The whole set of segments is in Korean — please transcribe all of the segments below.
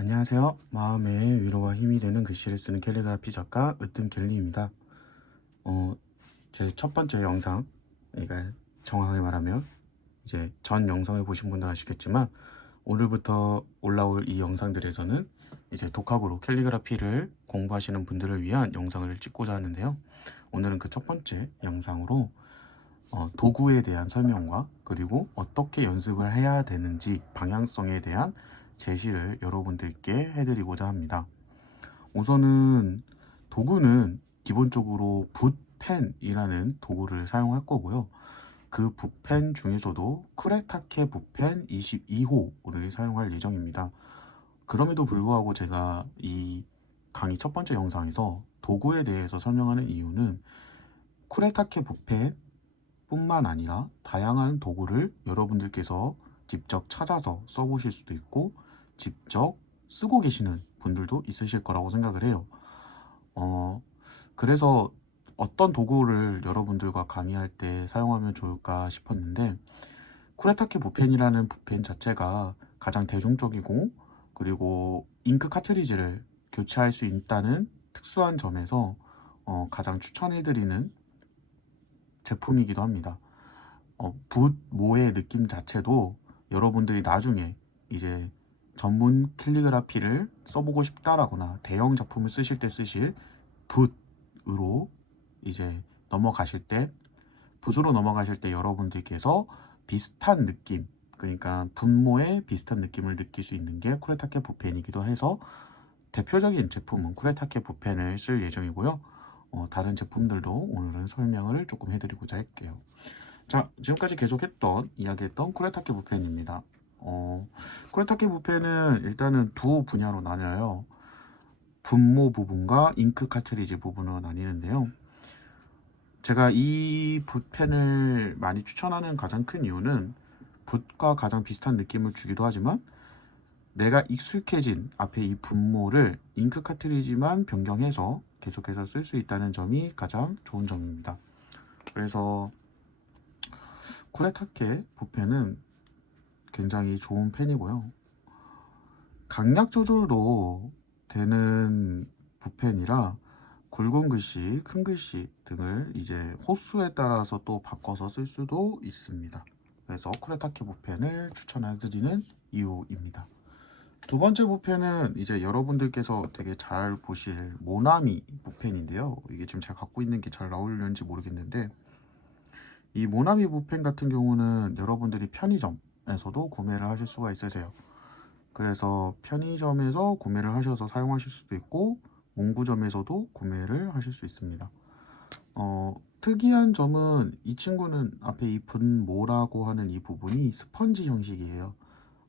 안녕하세요. 마음의 위로와 힘이 되는 글씨를 쓰는 캘리그라피 작가 으뜸켈리입니다. 제 첫 번째 영상, 그러니까 정확하게 말하면 이제 전 영상을 보신 분들 아시겠지만 오늘부터 올라올 이 영상들에서는 이제 독학으로 캘리그라피를 공부하시는 분들을 위한 영상을 찍고자 하는데요. 오늘은 그 첫 번째 영상으로 도구에 대한 설명과 그리고 어떻게 연습을 해야 되는지 방향성에 대한 제시를 여러분들께 해드리고자 합니다. 우선은 도구는 기본적으로 붓펜이라는 도구를 사용할 거고요. 그 붓펜 중에서도 쿠레타케 붓펜 22호를 사용할 예정입니다. 그럼에도 불구하고 제가 이 강의 첫 번째 영상에서 도구에 대해서 설명하는 이유는 쿠레타케 붓펜 뿐만 아니라 다양한 도구를 여러분들께서 직접 찾아서 써보실 수도 있고 직접 쓰고 계시는 분들도 있으실 거라고 생각을 해요. 그래서 어떤 도구를 여러분들과 강의할 때 사용하면 좋을까 싶었는데 쿠레타케 붓펜이라는 붓펜 자체가 가장 대중적이고 그리고 잉크 카트리지를 교체할 수 있다는 특수한 점에서 가장 추천해드리는 제품이기도 합니다. 붓, 모의 느낌 자체도 여러분들이 나중에 이제 전문 캘리그라피를 써보고 싶다라거나 대형 작품을 쓰실 때 쓰실 붓으로 이제 넘어가실 때 붓으로 넘어가실 때 여러분들께서 비슷한 느낌, 그러니까 붓모의 비슷한 느낌을 느낄 수 있는 게 쿠레타케 붓펜이기도 해서 대표적인 제품은 쿠레타케 붓펜을 쓸 예정이고요. 다른 제품들도 오늘은 설명을 조금 해드리고자 할게요. 자, 지금까지 계속했던 이야기했던 쿠레타케 붓펜입니다. 쿠레타케 붓펜은 일단은 두 분야로 나뉘어요. 분모 부분과 잉크 카트리지 부분으로 나뉘는데요. 제가 이 붓펜을 많이 추천하는 가장 큰 이유는 붓과 가장 비슷한 느낌을 주기도 하지만 내가 익숙해진 앞에 이 분모를 잉크 카트리지만 변경해서 계속해서 쓸 수 있다는 점이 가장 좋은 점입니다. 그래서 쿠레타케 붓펜은 굉장히 좋은 펜이고요. 강약 조절도 되는 붓펜이라 굵은 글씨, 큰 글씨 등을 이제 호수에 따라서 또 바꿔서 쓸 수도 있습니다. 그래서 쿠레타케 붓펜을 추천해드리는 이유입니다. 두 번째 붓펜은 이제 여러분들께서 되게 잘 보실 모나미 붓펜인데요. 이게 지금 제가 갖고 있는 게 잘 나오려는지 모르겠는데 이 모나미 붓펜 같은 경우는 여러분들이 편의점에서도 구매를 하실 수가 있으세요. 그래서 편의점에서 구매를 하셔서 사용하실 수도 있고 문구점에서도 구매를 하실 수 있습니다. 특이한 점은 이 친구는 앞에 이 분모라고 하는 이 부분이 스펀지 형식이에요.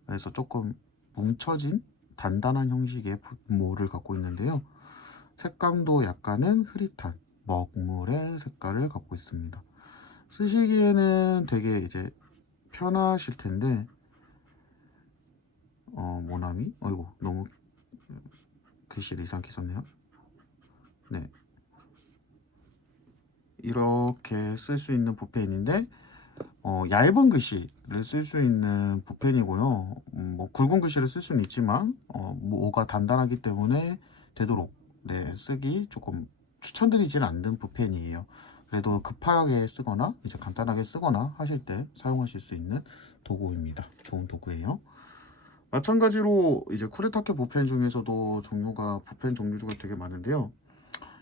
그래서 조금 뭉쳐진 단단한 형식의 분모를 갖고 있는데요. 색감도 약간은 흐릿한 먹물의 색깔을 갖고 있습니다. 쓰시기에는 되게 이제 편하실 텐데 모나미? 어이구 너무 글씨를 이상하게 썼네요. 네, 이렇게 쓸 수 있는 붓펜인데 얇은 글씨를 쓸 수 있는 붓펜이고요. 뭐 굵은 글씨를 쓸 수는 있지만 뭐가 단단하기 때문에 되도록 네, 쓰기 조금 추천드리지는 않는 붓펜이에요. 그래도 급하게 쓰거나 이제 간단하게 쓰거나 하실 때 사용하실 수 있는 도구입니다. 좋은 도구예요. 마찬가지로 이제 쿠레타케 붓펜 중에서도 종류가 붓펜 종류가 되게 많은데요.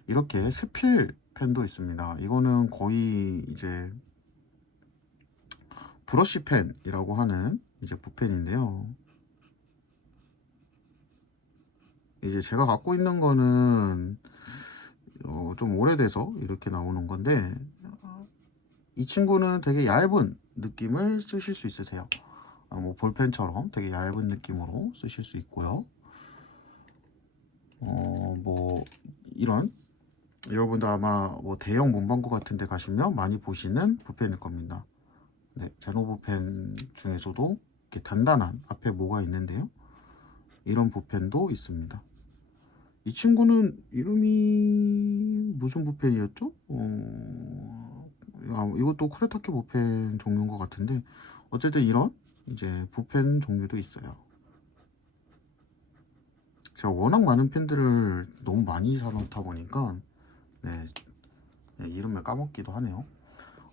이렇게 스필 펜도 있습니다. 이거는 거의 이제 브러쉬 펜이라고 하는 이제 붓펜인데요. 이제 제가 갖고 있는 거는 좀 오래돼서 이렇게 나오는 건데 이 친구는 되게 얇은 느낌을 쓰실 수 있으세요. 뭐 볼펜처럼 되게 얇은 느낌으로 쓰실 수 있고요. 뭐 이런 여러분도 아마 뭐 대형 문방구 같은 데 가시면 많이 보시는 붓펜일 겁니다. 네, 제노브 펜 중에서도 이렇게 단단한 앞에 뭐가 있는데요. 이런 붓펜도 있습니다. 이 친구는 이름이 무슨 붓펜이었죠? 이것도 쿠레타케 붓펜 종류인 것 같은데 어쨌든 이런 이제 붓펜 종류도 있어요. 제가 워낙 많은 펜들을 너무 많이 사놓다 보니까 네, 이름을 까먹기도 하네요.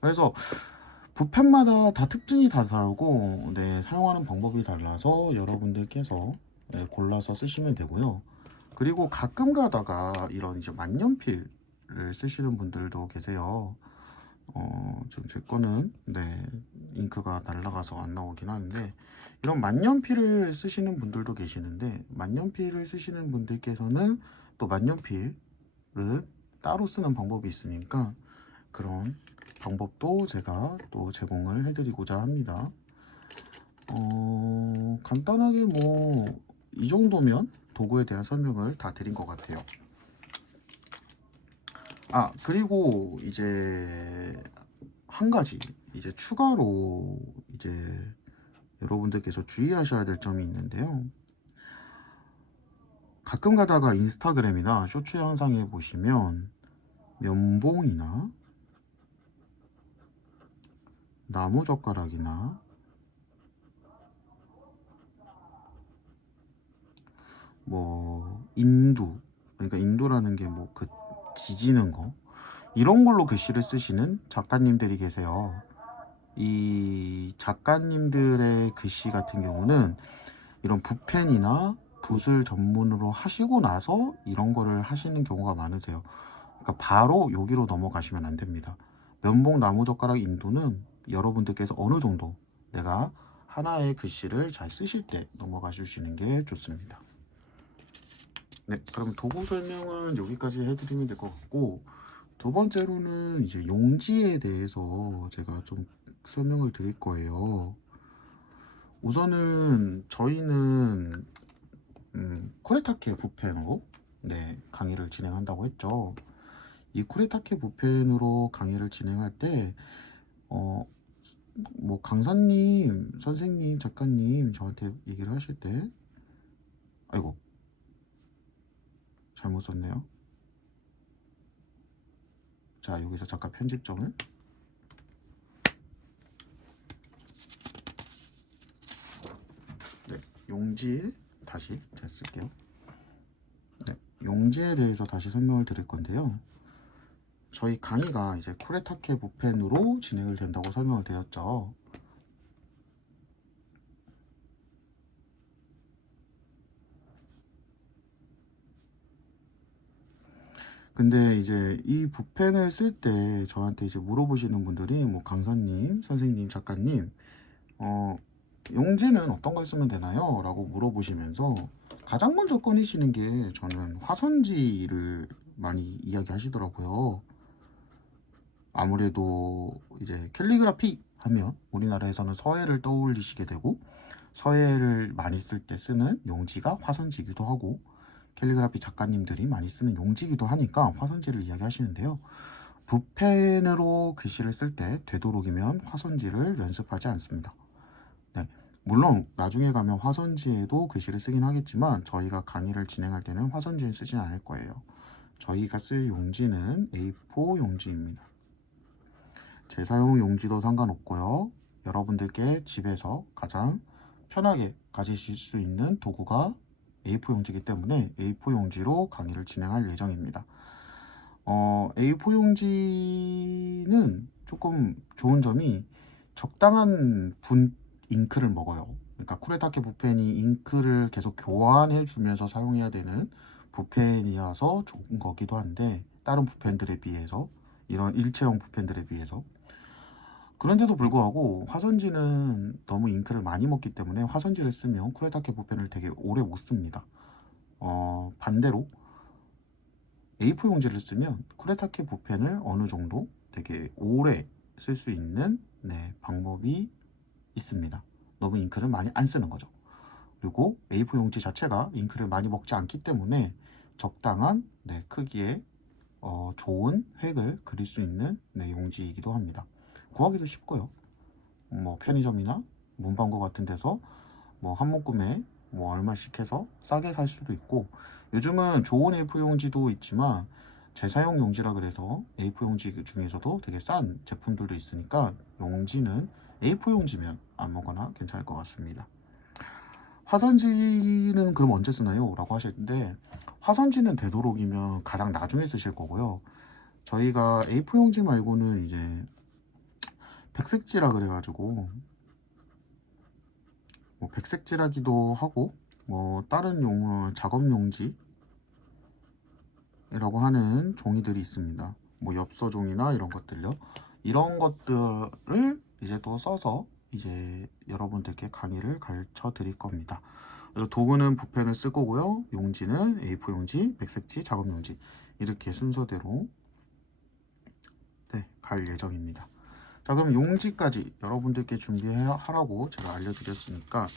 그래서 붓펜마다 다 특징이 다 다르고 네, 사용하는 방법이 달라서 여러분들께서 네, 골라서 쓰시면 되고요. 그리고 가끔 가다가 이런 이제 만년필을 쓰시는 분들도 계세요. 지금 제 거는 네, 잉크가 날아가서 안 나오긴 하는데 이런 만년필을 쓰시는 분들도 계시는데 만년필을 쓰시는 분들께서는 또 만년필을 따로 쓰는 방법이 있으니까 그런 방법도 제가 또 제공을 해드리고자 합니다. 간단하게 뭐 이 정도면 도구에 대한 설명을 다 드린 것 같아요. 그리고 이제 한 가지 이제 추가로 이제 여러분들께서 주의하셔야 될 점이 있는데요. 가끔 가다가 인스타그램이나 쇼츠 영상에 보시면 면봉이나 나무젓가락이나 뭐 인두, 그러니까 인도라는 게 뭐 그 지지는 거 이런 걸로 글씨를 쓰시는 작가님들이 계세요. 이 작가님들의 글씨 같은 경우는 이런 붓펜이나 붓을 전문으로 하시고 나서 이런 거를 하시는 경우가 많으세요. 그러니까 바로 여기로 넘어가시면 안 됩니다. 면봉, 나무젓가락, 인도는 여러분들께서 어느 정도 내가 하나의 글씨를 잘 쓰실 때 넘어가 주시는 게 좋습니다. 네, 그럼 도구 설명은 여기까지 해드리면 될 것 같고, 두 번째로는 이제 용지에 대해서 제가 좀 설명을 드릴 거예요. 우선은 저희는 쿠레타케 붓펜으로 네, 강의를 진행한다고 했죠. 이 쿠레타케 붓펜으로 강의를 진행할 때 뭐 강사님, 선생님, 작가님 저한테 얘기를 하실 때 아이고 잘못 썼네요. 자, 여기서 잠깐 편집점을 네, 용지에 다시 제가 쓸게요. 네, 용지에 대해서 다시 설명을 드릴 건데요. 저희 강의가 이제 쿠레타케 붓펜으로 진행을 된다고 설명을 드렸죠. 근데 이제 이 붓펜을 쓸 때 저한테 이제 물어보시는 분들이 뭐 강사님, 선생님, 작가님, 용지는 어떤 걸 쓰면 되나요? 라고 물어보시면서 가장 먼저 꺼내시는 게 저는 화선지를 많이 이야기하시더라고요. 아무래도 이제 캘리그라피 하면 우리나라에서는 서예를 떠올리시게 되고 서예를 많이 쓸 때 쓰는 용지가 화선지이기도 하고 캘리그라피 작가님들이 많이 쓰는 용지이기도 하니까 화선지를 이야기하시는데요. 붓펜으로 글씨를 쓸 때 되도록이면 화선지를 연습하지 않습니다. 네, 물론 나중에 가면 화선지에도 글씨를 쓰긴 하겠지만 저희가 강의를 진행할 때는 화선지를 쓰진 않을 거예요. 저희가 쓸 용지는 A4 용지입니다. 재사용 용지도 상관없고요. 여러분들께 집에서 가장 편하게 가지실 수 있는 도구가 A4 용지이기 때문에 A4 용지로 강의를 진행할 예정입니다. A4 용지는 조금 좋은 점이 적당한 분 잉크를 먹어요. 그러니까 쿠레타케 붓펜이 잉크를 계속 교환해 주면서 사용해야 되는 붓펜이어서 좋은 거기도 한데 다른 붓펜들에 비해서 이런 일체형 붓펜들에 비해서 그런데도 불구하고 화선지는 너무 잉크를 많이 먹기 때문에 화선지를 쓰면 쿠레타케 붓펜을 되게 오래 못 씁니다. 반대로 A4 용지를 쓰면 쿠레타케 붓펜을 어느 정도 되게 오래 쓸 수 있는 방법이 있습니다. 너무 잉크를 많이 안 쓰는 거죠. 그리고 A4 용지 자체가 잉크를 많이 먹지 않기 때문에 적당한 크기의 좋은 획을 그릴 수 있는 용지이기도 합니다. 구하기도 쉽고요. 뭐 편의점이나 문방구 같은 데서 뭐 한 묶음에 뭐 얼마씩 해서 싸게 살 수도 있고 요즘은 좋은 A4 용지도 있지만 재사용 용지라 그래서 A4 용지 중에서도 되게 싼 제품들도 있으니까 용지는 A4 용지면 아무거나 괜찮을 것 같습니다. 화선지는 그럼 언제 쓰나요? 라고 하실 텐데, 화선지는 되도록이면 가장 나중에 쓰실 거고요. 저희가 A4 용지 말고는 이제 백색지라 그래가지고 뭐 백색지라기도 하고 뭐 다른 작업 용지라고 하는 종이들이 있습니다. 뭐 엽서종이나 이런 것들요. 이런 것들을 이제 또 써서 이제 여러분들께 강의를 가르쳐 드릴 겁니다. 그래서 도구는 붓펜을 쓸 거고요. 용지는 A4 용지, 백색지, 작업 용지 이렇게 순서대로 갈 예정입니다. 자, 그럼 용지까지 여러분들께 준비하라고 제가 알려드렸으니까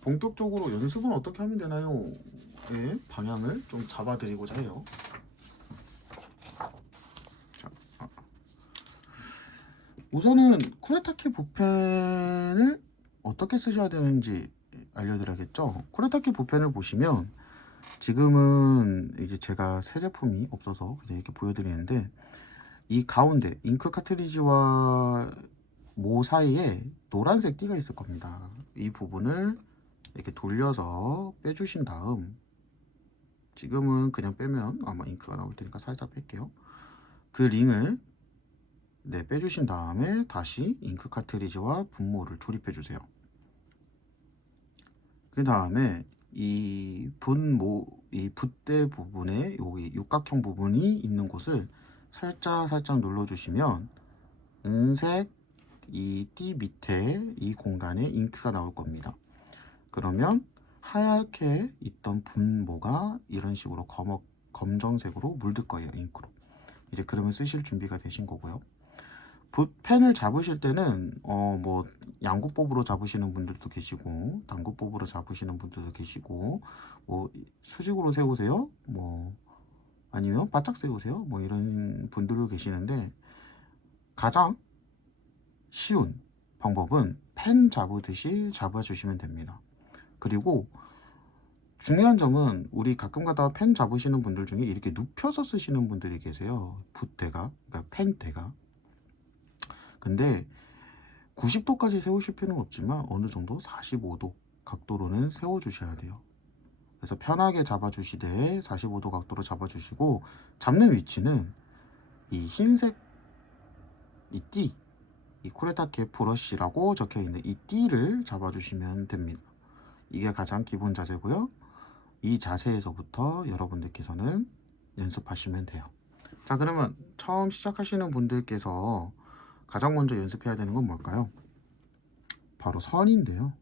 본격적으로 연습은 어떻게 하면 되나요? 의 방향을 좀 잡아드리고자 해요. 자, 우선은 쿠레타키 붓펜을 어떻게 쓰셔야 되는지 알려드려야겠죠. 쿠레타키 붓펜을 보시면 지금은 이제 제가 새 제품이 없어서 그냥 이렇게 보여드리는데, 이 가운데 잉크 카트리지와 모 사이에 노란색 띠가 있을 겁니다. 이 부분을 이렇게 돌려서 빼주신 다음, 지금은 그냥 빼면 아마 잉크가 나올 테니까 살짝 뺄게요. 그 링을 빼주신 다음에 다시 잉크 카트리지와 분모를 조립해 주세요. 그 다음에 이 붓대 부분에 여기 육각형 부분이 있는 곳을 살짝 눌러주시면 은색 이 띠 밑에 이 공간에 잉크가 나올 겁니다. 그러면 하얗게 있던 분모가 이런 식으로 검정색으로 물들 거예요. 잉크로. 이제 그러면 쓰실 준비가 되신 거고요. 붓펜을 잡으실 때는 뭐 양구법으로 잡으시는 분들도 계시고 단구법으로 잡으시는 분들도 계시고, 뭐 수직으로 세우세요, 뭐 아니면 바짝 세우세요, 뭐 이런 분들도 계시는데, 가장 쉬운 방법은 펜 잡으듯이 잡아주시면 됩니다. 그리고 중요한 점은, 우리 가끔가다 펜 잡으시는 분들 중에 이렇게 눕혀서 쓰시는 분들이 계세요. 붓대가, 그러니까 펜대가. 근데 90도까지 세우실 필요는 없지만 어느 정도 45도 각도로는 세워주셔야 돼요. 그래서 편하게 잡아주시되 45도 각도로 잡아주시고, 잡는 위치는 이 흰색 이 띠, 이 쿠레타키 브러쉬라고 적혀있는 이 띠를 잡아주시면 됩니다. 이게 가장 기본 자세고요. 이 자세에서부터 여러분들께서는 연습하시면 돼요. 자, 그러면 처음 시작하시는 분들께서 가장 먼저 연습해야 되는 건 뭘까요? 바로 선인데요.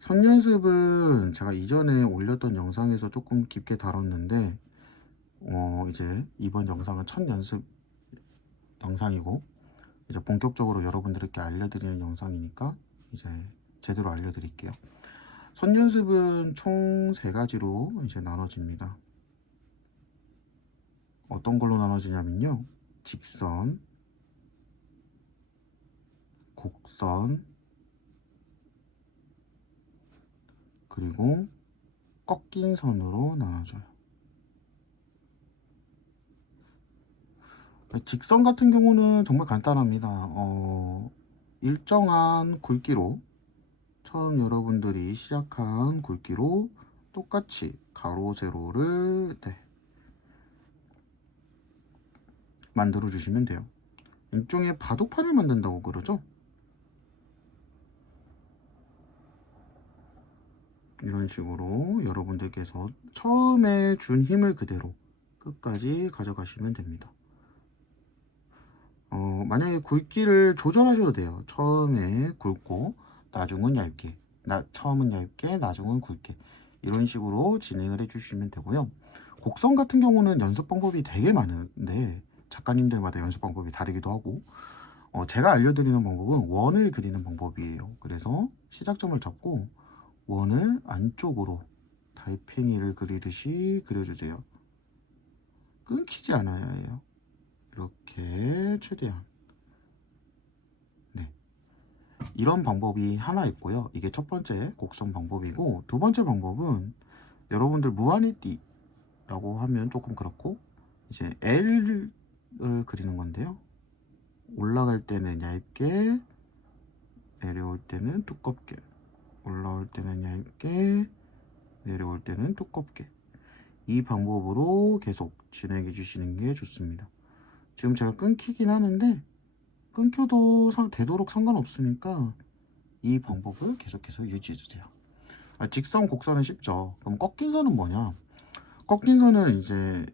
선 연습은 제가 이전에 올렸던 영상에서 조금 깊게 다뤘는데, 이제 이번 영상은 첫 연습 영상이고, 이제 본격적으로 여러분들께 알려드리는 영상이니까 이제 제대로 알려드릴게요. 선 연습은 총 3가지로 이제 나눠집니다. 어떤 걸로 나눠지냐면요, 직선, 곡선, 그리고 꺾인 선으로 나눠져요. 직선 같은 경우는 정말 간단합니다. 일정한 굵기로, 처음 여러분들이 시작한 굵기로 똑같이 가로 세로를 만들어 주시면 돼요. 일종의 바둑판을 만든다고 그러죠. 이런 식으로 여러분들께서 처음에 준 힘을 그대로 끝까지 가져가시면 됩니다. 만약에 굵기를 조절하셔도 돼요. 처음에 굵고 나중은 얇게, 처음은 얇게 나중은 굵게, 이런 식으로 진행을 해주시면 되고요. 곡선 같은 경우는 연습 방법이 되게 많은데 작가님들마다 연습 방법이 다르기도 하고, 제가 알려드리는 방법은 원을 그리는 방법이에요. 그래서 시작점을 잡고 원을 안쪽으로 달팽이를 그리듯이 그려주세요. 끊기지 않아야 해요. 이렇게 최대한. 이런 방법이 하나 있고요. 이게 첫 번째 곡선 방법이고, 두 번째 방법은 여러분들 무한리띠라고 하면 조금 그렇고, 이제 L을 그리는 건데요. 올라갈 때는 얇게, 내려올 때는 두껍게. 올라올 때는 얇게, 내려올 때는 두껍게. 이 방법으로 계속 진행해 주시는 게 좋습니다. 지금 제가 끊기긴 하는데 끊겨도 되도록 상관없으니까 이 방법을 계속해서 유지해 주세요. 직선, 곡선은 쉽죠. 그럼 꺾인 선은 뭐냐? 꺾인 선은 이제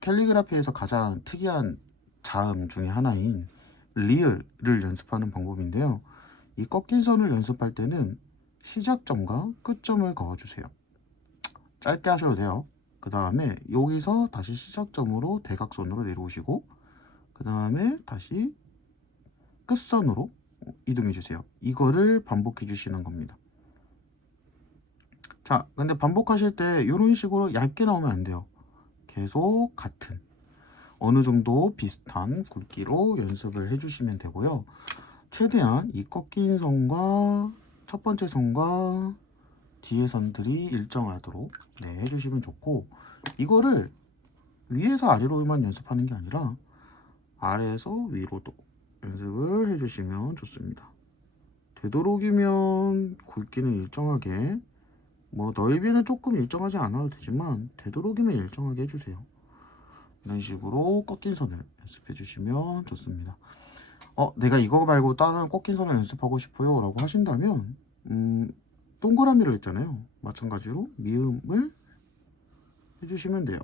캘리그라피에서 가장 특이한 자음 중에 하나인 리을을 연습하는 방법인데요. 이 꺾인 선을 연습할 때는 시작점과 끝점을 그어주세요. 짧게 하셔도 돼요. 그 다음에 여기서 다시 시작점으로 대각선으로 내려오시고, 그 다음에 다시 끝선으로 이동해 주세요. 이거를 반복해 주시는 겁니다. 자, 근데 반복하실 때 이런 식으로 얇게 나오면 안 돼요. 계속 같은 어느 정도 비슷한 굵기로 연습을 해주시면 되고요. 최대한 이 꺾인 선과 첫 번째 선과 뒤에 선들이 일정하도록 해주시면 좋고, 이거를 위에서 아래로만 연습하는 게 아니라 아래에서 위로도 연습을 해주시면 좋습니다. 되도록이면 굵기는 일정하게, 뭐 넓이는 조금 일정하지 않아도 되지만 되도록이면 일정하게 해주세요. 이런 식으로 꺾인 선을 연습해 주시면 좋습니다. 내가 이거 말고 다른 꺾인 선을 연습하고 싶어요 라고 하신다면 동그라미를 했잖아요. 마찬가지로 미음을 해주시면 돼요.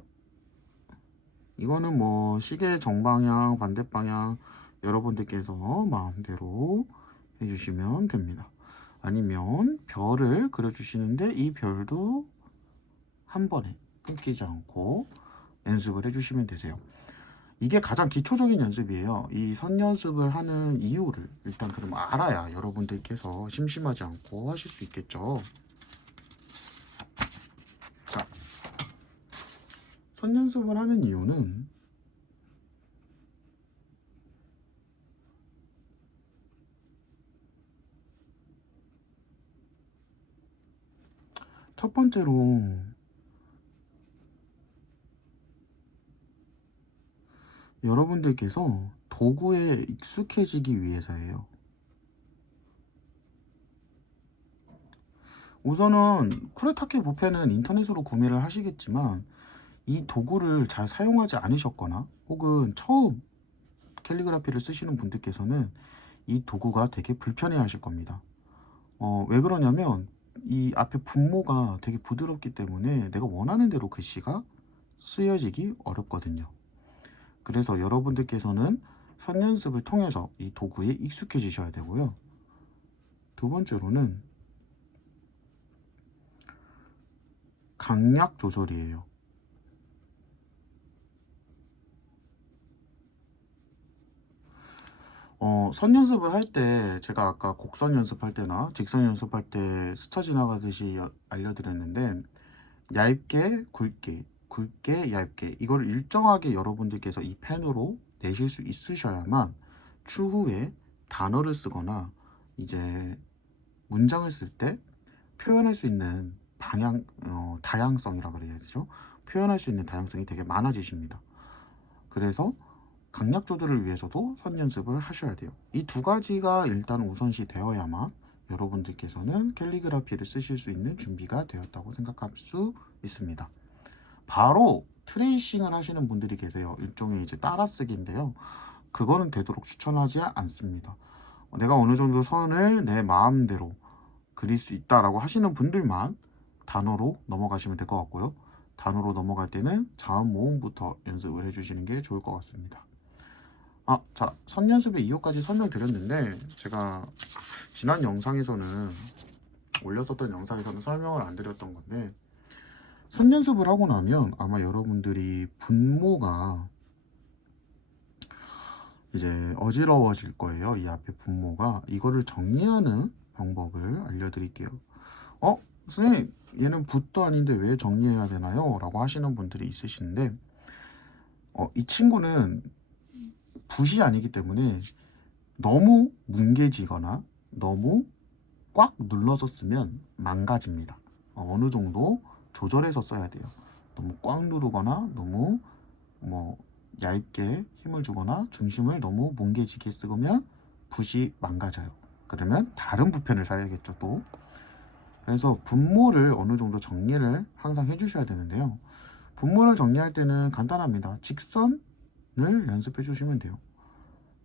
이거는 뭐 시계 정방향, 반대방향 여러분들께서 마음대로 해주시면 됩니다. 아니면 별을 그려주시는데 이 별도 한 번에 끊기지 않고 연습을 해주시면 되세요. 이게 가장 기초적인 연습이에요. 이 선 연습을 하는 이유를 일단 그럼 알아야 여러분들께서 심심하지 않고 하실 수 있겠죠. 자, 선 연습을 하는 이유는 첫 번째로 여러분들께서 도구에 익숙해지기 위해서예요. 우선은 쿠레타케 붓펜은 인터넷으로 구매를 하시겠지만 이 도구를 잘 사용하지 않으셨거나 혹은 처음 캘리그라피를 쓰시는 분들께서는 이 도구가 되게 불편해 하실 겁니다. 왜 그러냐면 이 앞에 분모가 되게 부드럽기 때문에 내가 원하는 대로 글씨가 쓰여지기 어렵거든요. 그래서 여러분들께서는 선 연습을 통해서 이 도구에 익숙해지셔야 되고요. 두 번째로는 강약 조절이에요. 선 연습을 할 때 제가 아까 곡선 연습할 때나 직선 연습할 때 스쳐 지나가듯이 알려드렸는데 얇게 굵게 굵게 얇게 이걸 일정하게 여러분들께서 이 펜으로 내실 수 있으셔야만 추후에 단어를 쓰거나 이제 문장을 쓸 때 표현할 수 있는 다양성이라 그래야 되죠. 표현할 수 있는 다양성이 되게 많아지십니다. 그래서 강약 조절을 위해서도 선 연습을 하셔야 돼요. 이 두 가지가 일단 우선시 되어야만 여러분들께서는 캘리그라피를 쓰실 수 있는 준비가 되었다고 생각할 수 있습니다. 바로 트레이싱을 하시는 분들이 계세요. 일종의 이제 따라쓰기인데요. 그거는 되도록 추천하지 않습니다. 내가 어느 정도 선을 내 마음대로 그릴 수 있다라고 하시는 분들만 단어로 넘어가시면 될 것 같고요. 단어로 넘어갈 때는 자음 모음부터 연습을 해주시는 게 좋을 것 같습니다. 자, 선 연습의 이유까지 설명드렸는데 제가 지난 영상에서는 올렸었던 영상에서는 설명을 안 드렸던 건데 선 연습을 하고 나면 아마 여러분들이 분모가 이제 어지러워질 거예요. 이 앞에 분모가. 이거를 정리하는 방법을 알려드릴게요. 선생님 얘는 붓도 아닌데 왜 정리해야 되나요? 라고 하시는 분들이 있으신데 이 친구는 붓이 아니기 때문에 너무 뭉개지거나 너무 꽉 눌러서 쓰면 망가집니다. 어느 정도 조절해서 써야 돼요. 너무 꽉 누르거나 너무 얇게 힘을 주거나 중심을 너무 뭉개지게 쓰면 붓이 망가져요. 그러면 다른 붓펜을 사야겠죠. 또 그래서 분모를 어느 정도 정리를 항상 해주셔야 되는데요. 분모를 정리할 때는 간단합니다. 직선을 연습해 주시면 돼요.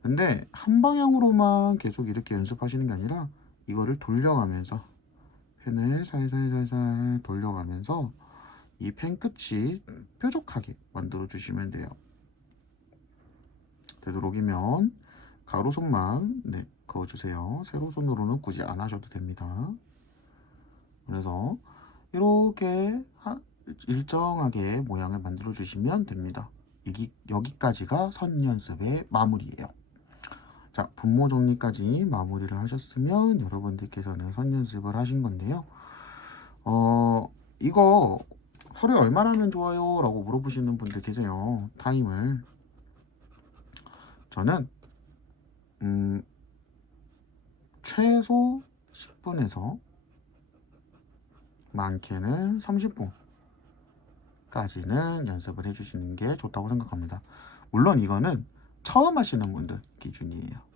근데 한 방향으로만 계속 이렇게 연습하시는 게 아니라 이거를 돌려가면서 펜을 살살살살 돌려가면서 이 펜 끝이 뾰족하게 만들어 주시면 돼요. 되도록이면 가로선만 그어주세요. 세로선으로는 굳이 안 하셔도 됩니다. 그래서 이렇게 일정하게 모양을 만들어 주시면 됩니다. 여기까지가 선 연습의 마무리예요. 자, 분모 정리까지 마무리를 하셨으면 여러분들께서는 선 연습을 하신 건데요. 이거 하루에 얼마나 하면 좋아요? 라고 물어보시는 분들 계세요. 타임을. 저는 최소 10분에서 많게는 30분까지는 연습을 해주시는 게 좋다고 생각합니다. 물론 이거는 처음 하시는 분들 기준이에요.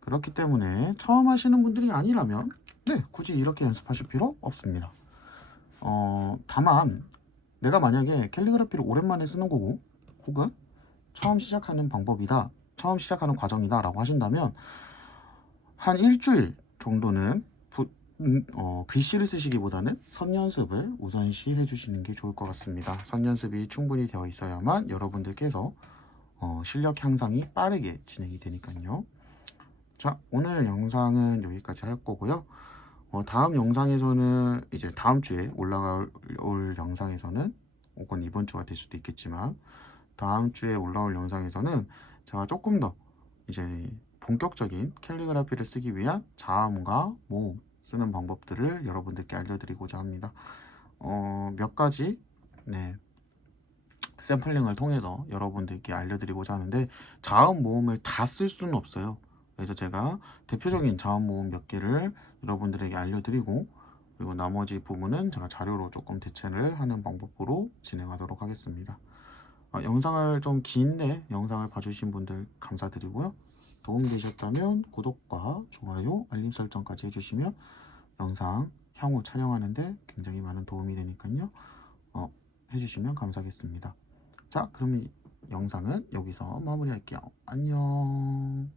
그렇기 때문에 처음 하시는 분들이 아니라면 굳이 이렇게 연습하실 필요 없습니다. 다만 내가 만약에 캘리그라피를 오랜만에 쓰는 거고 혹은 처음 시작하는 방법이다, 처음 시작하는 과정이다 라고 하신다면 한 일주일 정도는 글씨를 쓰시기보다는 선 연습을 우선시 해주시는 게 좋을 것 같습니다. 선 연습이 충분히 되어 있어야만 여러분들께서 실력 향상이 빠르게 진행이 되니까요. 자, 오늘 영상은 여기까지 할 거고요. 다음 영상에서는 이제 다음 주에 올라올 영상에서는 혹은 이번 주가 될 수도 있겠지만 다음 주에 올라올 영상에서는 제가 조금 더 이제 본격적인 캘리그라피를 쓰기 위한 자음과 모음 쓰는 방법들을 여러분들께 알려드리고자 합니다. 몇 가지 샘플링을 통해서 여러분들께 알려드리고자 하는데 자음 모음을 다 쓸 수는 없어요. 그래서 제가 대표적인 자음 모음 몇 개를 여러분들에게 알려드리고 그리고 나머지 부분은 제가 자료로 조금 대체를 하는 방법으로 진행하도록 하겠습니다. 영상을 좀 긴데 영상을 봐주신 분들 감사드리고요. 도움이 되셨다면 구독과 좋아요, 알림 설정까지 해주시면 영상 향후 촬영하는데 굉장히 많은 도움이 되니까요. 해주시면 감사하겠습니다. 자, 그러면 영상은 여기서 마무리할게요. 안녕.